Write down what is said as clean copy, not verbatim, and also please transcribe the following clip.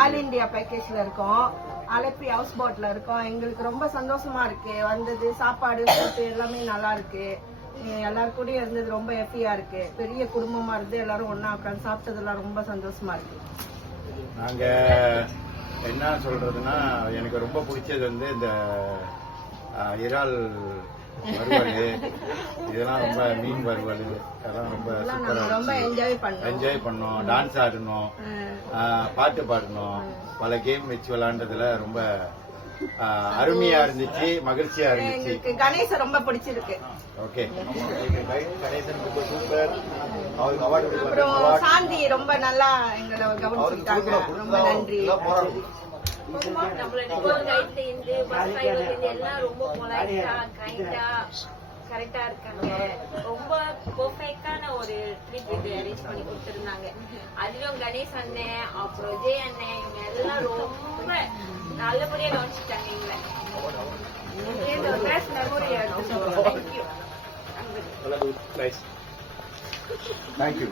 All India பேக்கேஜ்ல இருக்கோம். Alleppey house போட்ல இருக்கோம். எங்களுக்கு ரொம்ப சந்தோஷமா இருக்கு. வந்தது சாப்பாடு ஃபுட்டு எல்லாமே நல்லா இருக்கு. எல்லாரும் கூடயும் இருந்தது ரொம்ப ஹாப்பியா இருக்கு. பெரிய குடும்பமா இருந்து எல்லாரும் ஒன்னா உட்காந்து சாப்பிட்டதெல்லாம் ரொம்ப சந்தோஷமா இருக்கு. நாங்க என்ன சொல்றதுன்னா, எனக்கு ரொம்ப பிடிச்சது வந்து இந்த இறால் வறுவல், இதெல்லாம் ரொம்ப மீன் வறுவல், அதெல்லாம் ரொம்ப ரொம்ப என்ஜாய் பண்ணோம். டான்ஸ் ஆடணும், பாட்டு பாடணும், பல கேம் வச்சு விளையாண்டதுல ரொம்ப அருமையா இருந்துச்சு, மகிழ்ச்சியா இருந்துச்சு. கணேசன் ரொம்ப பிடிச்சிருக்கு. ஓகே, கணேசன் ரொம்ப சூப்பர். அவருக்கு அவார்டு. அப்புறம் சாந்தி ரொம்ப நல்லா எங்களை கவனிச்சுட்டாங்க. ரொம்ப நன்றி. கரெக்டா இருக்காங்க. ரொம்ப பெர்ஃபெக்டான ஒரு ட்ரிப் இது அரேஞ்ச் பண்ணி கொடுத்திருந்தாங்க. அதுலயும் கணேஷ் அண்ணன் அப்புறம் விஜய் அண்ணன் இவங்க எல்லாம் ரொம்ப நல்லபடியா கவனிச்சுட்டாங்க எங்களை. தேங்க்யூ.